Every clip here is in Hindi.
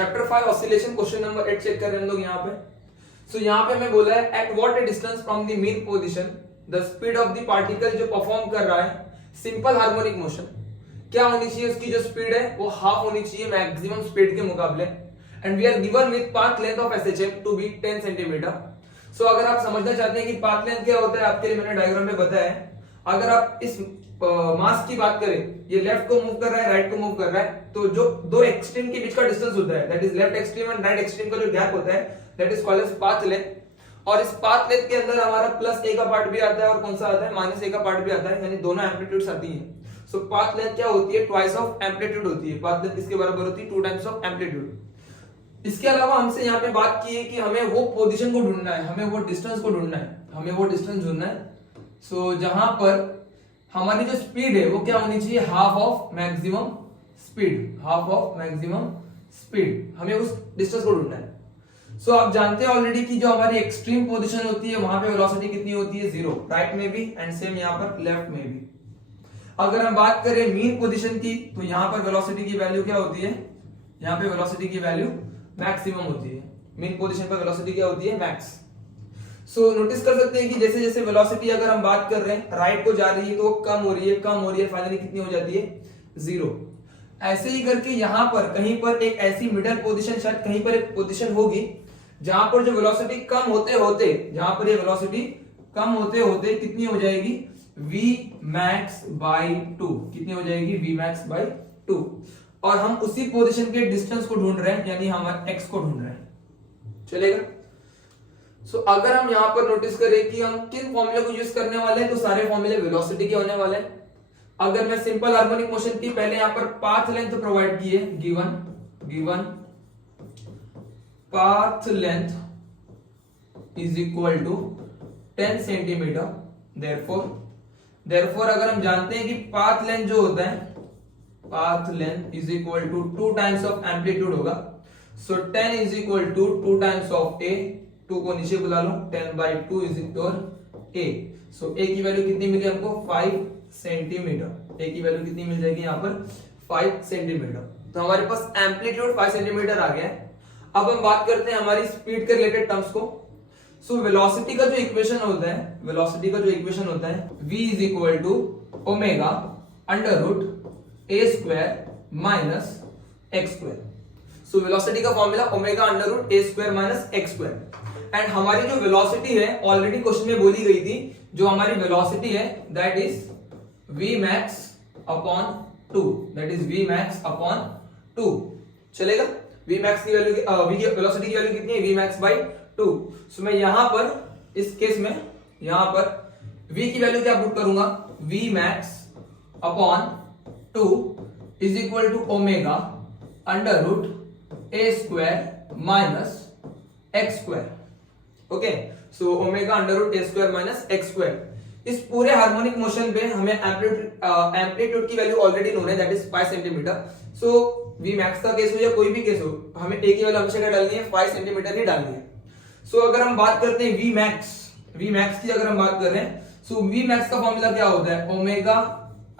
Chapter 5 oscillation question number 8 check कर रहे हैं हम लोग यहाँ पे। सो यहाँ पे हमें बोला है at what A distance from the mean position the speed of the particle जो परफॉर्म कर रहा है सिंपल हार्मोनिक मोशन, क्या होनी चाहिए उसकी जो स्पीड है वो हाफ होनी चाहिए मैक्सिमम स्पीड के मुकाबले। And we are given with path length of SHM to be 10 centimetre. So अगर आप समझना चाहते हैं कि पाथ लेंथ क्या होता है, आपके लिए मैंने डायग्राम में बताया है। अगर आप इस मास की बात करें, ये लेफ्ट को मूव कर रहा है, राइट को मूव कर रहा है, तो जो दो एक्सट्रीम के बीच का डिस्टेंस होता है that is left extreme and right extreme का जो गैप होता है that is called as path length. और इस पाथ लेंथ के अंदर हमारा प्लस ए का पार्ट भी आता है और कौन सा आता है माइनस ए का पार्ट भी आता है, यानी दोनों एम्पलीट्यूड्स आती हैं। सो पाथ लेंथ क्या होती है, ट्वाइस ऑफ एम्पलीट्यूड होती है। पाथ लेंथ किसके बराबर होती है, 2 टाइम्स ऑफ एम्पलीट्यूड। इसके अलावा हमसे यहाँ पे बात की है कि हमें वो पोजीशन को ढूंढना है, हमें वो डिस्टेंस को ढूंढना है, हमें वो डिस्टेंस ढूंढना है। सो जहां पर हमारी जो स्पीड है वो क्या होनी चाहिए, half of maximum speed, half of maximum speed, हमें उस डिस्टेंस को ढूंढना है। सो आप जानते हैं ऑलरेडी कि जो हमारी एक्सट्रीम पोजीशन होती है वहां पे वेलोसिटी कितनी होती है, 0, राइट में भी एंड सेम यहाँ पर लेफ्ट में भी। अगर हम बात करें मीन पोजीशन की तो यहाँ पर वेलोसिटी की वैल्यू क्या होती है, यहाँ पे वेलोसिटी की वैल्यू मैक्सिमम होती है। मीन पोजीशन पर वेलोसिटी क्या होती है, मैक्स। सो नोटिस कर सकते हैं कि जैसे जैसे वेलोसिटी अगर हम बात कर रहे हैं राइट को जा रही है तो कम हो रही है, कम हो रही है, फाइनली कितनी हो जाती है, 0। ऐसे ही करके यहाँ पर कहीं पर एक ऐसी मिडल पोजीशन, शायद कहीं पर एक पोजीशन होगी जहां पर जो वेलोसिटी कम होते होते, जहां पर ये वेलोसिटी कम होते होते कितनी हो जाएगी, v max by 2, कितनी हो जाएगी, v max by 2। और हम उसी पोजीशन के डिस्टेंस को ढूंढ रहे हैं, यानी हम x को ढूंढ रहे हैं, चलेगा। सो अगर हम यहाँ पर नोटिस करें कि हम किन फॉर्मूले को यूज करने वाले हैं, तो सारे फॉर्मूले वेलोसिटी के होने वाले हैं। अगर मैं सिंपल हार्मोनिक मोशन की पहले यहाँ पर पाथ लेंथ प्रोवाइड की है, given path length is equal to 10 centimetre. Therefore अगर हम जानते हैं कि पाथ लेंथ जो होता है, path length is equal to 2 times of amplitude होगा। So 10 is equal to 2 times of A, 2 को नीचे बुला लो, 10/2 इज इक्वल ए। सो ए की वैल्यू कितनी मिली हमको, 5 सेंटीमीटर। ए की वैल्यू कितनी मिल जाएगी यहाँ पर, 5 सेंटीमीटर। तो हमारे पास एम्पलीट्यूड 5 सेंटीमीटर आ गया है। अब हम बात करते हैं हमारी स्पीड के रिलेटेड टर्म्स को। सो वेलोसिटी का जो इक्वेशन होता है, वेलोसिटी का जो इक्वेशन होता है, v is equal to omega under root A square minus X square. So velocity का formula omega under root A square minus X square. And हमारी जो वेलोसिटी है ऑलरेडी क्वेश्चन में बोली गई थी, जो हमारी वेलोसिटी है that is v max upon 2, that is v max upon 2, चलेगा। v max की वैल्यू, v की वेलोसिटी की वैल्यू कितनी है, v max by 2। सो मैं यहां पर इस केस में यहां पर v की वैल्यू क्या पुट करूंगा, v max upon 2 is equal to omega under root A square minus X square. Okay, so omega under root A square minus X square. इस पूरे हार्मोनिक मोशन पे हमें एम्पलीट्यूड की वैल्यू ऑलरेडी नोन है that is 5 centimetre. So v max का केस हो या कोई भी केस हो, हमें a की वैल्यू हमेशा क्या डालनी है, 5 सेंटीमीटर ही डालनी है। सो अगर हम बात करते हैं v max की अगर हम बात कर रहे हैं, सो v max का फॉर्मूला क्या होता है, ओमेगा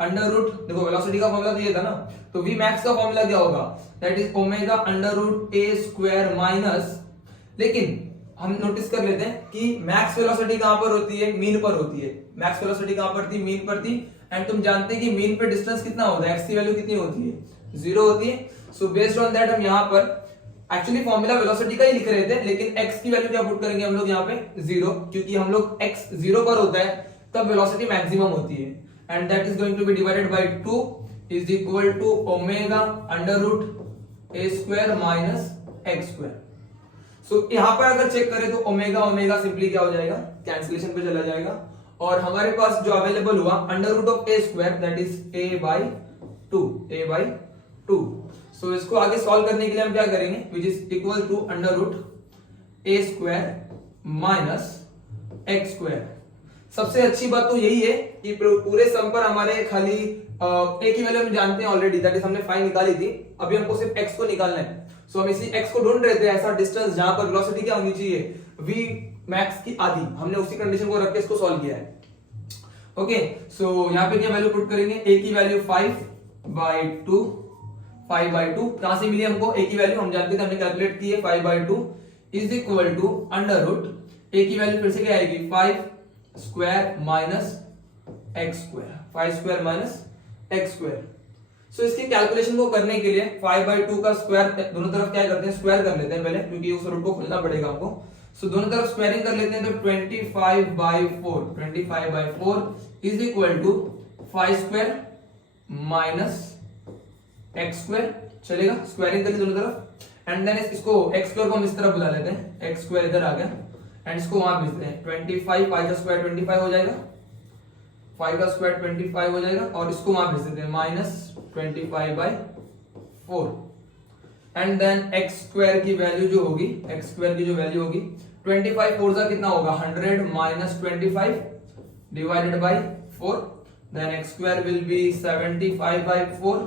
अंडर रूट, देखो वेलोसिटी का फॉर्मूला तो ये था ना, तो v max का फॉर्मूला क्या होगा, that is omega under root A square minus, लेकिन हम नोटिस कर लेते हैं कि मैक्स वेलोसिटी कहां पर होती है, मीन पर होती है। मैक्स वेलोसिटी कहां पर थी, मीन पर थी। एंड तुम जानते हैं कि मीन पे डिस्टेंस कितना होता है, x की वैल्यू कितनी होती है, 0 होती है। सो बेस्ड ऑन दैट हम यहां पर एक्चुअली फॉर्मूला वेलोसिटी का ही लिख रहे थे, लेकिन x की वैल्यू क्या पुट करेंगे हम लोग यहाँ पे, 0, क्योंकि हम लोग x 0 पर होता है तब वेलोसिटी मैक्सिमम होती है। And that is going to be divided by 2 is equal to omega under root A square minus X square. So यहाँ पर अगर चेक करें तो ओमेगा ओमेगा सिंपली क्या हो जाएगा, कैंसिलेशन पे चला जाएगा। और हमारे पास जो अवेलेबल हुआ under root of A square that is a by 2। So इसको आगे सॉल्व करने के लिए हम क्या करेंगे, which is equal to under root A square minus X square. सबसे अच्छी बात तो यही है कि पूरे सम पर हमारे खाली a की वैल्यू हम जानते हैं ऑलरेडी, दैट इज हमने 5 निकाली थी, अभी हमको सिर्फ x को निकालना है। सो हम इसी x को ढूंढ रहे थे, ऐसा डिस्टेंस जहां पर वेलोसिटी क्या होनी चाहिए, v max की आधी। हमने उसी कंडीशन को रख के इसको सॉल्व किया है। ओके, सो यहाँ पे क्या वैल्यू पुट करेंगे, a की वैल्यू 5/2, 5/2। कहां से मिली हमको ए की वैल्यू, हम जानते थे, हमने कैलकुलेट की है 5/2 is equal to under root A की वैल्यू फिर से क्या आएगी 5 square minus X square, 5 square minus X square. So इसकी कैलकुलेशन को करने के लिए 5/2 का स्क्वायर दोनों तरफ क्या करते हैं, स्क्वायर कर लेते हैं पहले, क्योंकि उस रूट को खोलना पड़ेगा हमको। सो दोनों तरफ स्क्वायरिंग कर लेते हैं, तो 25/4 is equal to 5 square minus X square, चलेगा, स्क्वायरिंग कर ली दोनों तरफ। एंड देन इसको एक्स स्क्वायर को हम इस तरफ बुला लेते हैं, एक्स स्क्वायर इधर आ गया, एंड इसको वहां भेजते हैं 25, 5 का स्क्वायर 25 हो जाएगा, 5 का स्क्वायर 25 हो जाएगा, और इसको वहां भेज देते हैं -25/4। एंड देन एक्स स्क्वायर की वैल्यू जो होगी, एक्स स्क्वायर की जो वैल्यू होगी 25 4 का कितना होगा 100 minus 25 divided by 4, then X square will be 75/4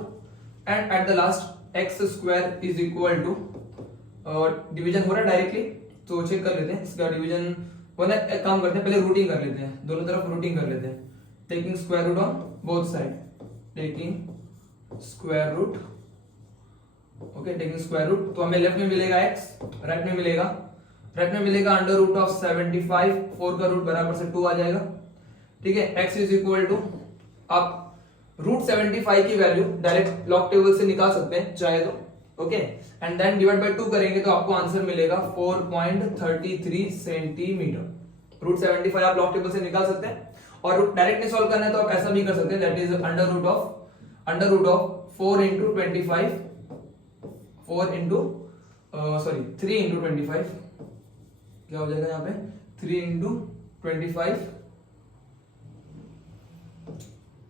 and at the last X square is equal to, division हो रहा है डायरेक्टली तो चेक कर लेते हैं इसका डिवीजन होना। एक काम करते हैं, पहले रूटिंग कर लेते हैं, दोनों तरफ रूटिंग कर लेते हैं, taking square root on both side, taking square root, okay, taking square root, तो हमें लेफ्ट में मिलेगा x, राइट में मिलेगा, राइट में मिलेगा अंडर रूट ऑफ 75, 4 का रूट बराबर से 2 आ जाएगा, ठीक है। x इज इक्वल टू, आप रूट 75 की वैल्यू डायरेक्ट लॉग टेबल से निकाल सकते हैं चाहे तो, okay, and then divide by 2 करेंगे तो आपको आंसर मिलेगा 4.33 सेंटीमीटर। रूट 75 आप लॉग टेबल से निकाल सकते हैं, और डायरेक्टली सॉल्व करना है तो आप ऐसा भी कर सकते हैं, that is under root of 4 into 25, 3 into 25, क्या हो जाएगा यहाँ पे 3 into 25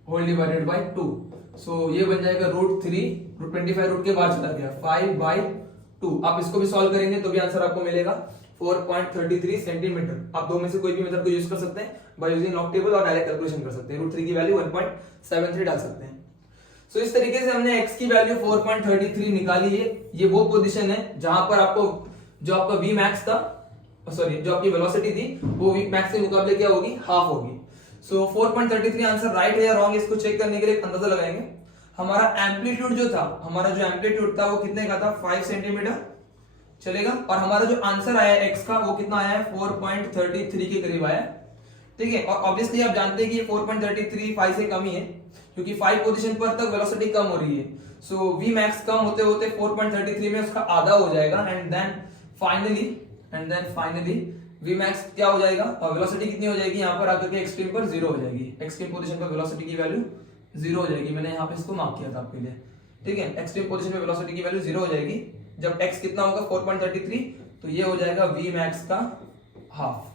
होल डिवाइडेड बाय 2। सो ये बन जाएगा √3, √25 रूट के बाहर चला गया 5/2। आप इसको भी सॉल्व करेंगे तो भी आंसर आपको मिलेगा 4.33 सेंटीमीटर। आप दो में से कोई भी मेथड को यूज कर सकते हैं बाय यूजिंग लॉग टेबल, और डायरेक्ट कैलकुलेशन कर सकते हैं, √3 की वैल्यू 1.73 डाल सकते हैं। सो इस तरीके से हमने x की वैल्यू 4.33 निकाली है। ये वो पोजीशन है जहां पर आपको जो आपका v max था, सॉरी जो आपकी वेलोसिटी थी वो v max के मुकाबले क्या होगी, हाफ होगी। सो 4.33 आंसर राइट है या रॉन्ग, इसको चेक करने के लिए एक अंदाजा लगाएंगे। हमारा एम्पलीट्यूड जो था, हमारा जो एम्पलीट्यूड था वो कितने का था 5 सेंटीमीटर, चलेगा, और हमारा जो आंसर आया x का वो कितना आया है 4.33 के करीब आया, ठीक है। और ऑब्वियसली आप जानते हैं कि ये 4.33 5 से कम ही है, क्योंकि 5 पोजीशन पर तक वेलोसिटी कम हो रही है। सो v max कम होते होते 4.33 में उसका आधा हो जाएगा, and then finally v max क्या हो जाएगा, और वेलोसिटी कितनी हो जाएगी यहाँ पर आकर के एक्सट्रीम पर 0 हो जाएगी, एक्सट्रीम पोजीशन पर वेलोसिटी की वैल्यू 0 हो जाएगी। मैंने यहाँ पे इसको मार्क किया था आपके लिए, ठीक है। एक्सट्रीम पोजीशन पे वेलोसिटी की वैल्यू 0 हो जाएगी जब x कितना होगा 4.33, तो ये हो जाएगा v max का हाफ।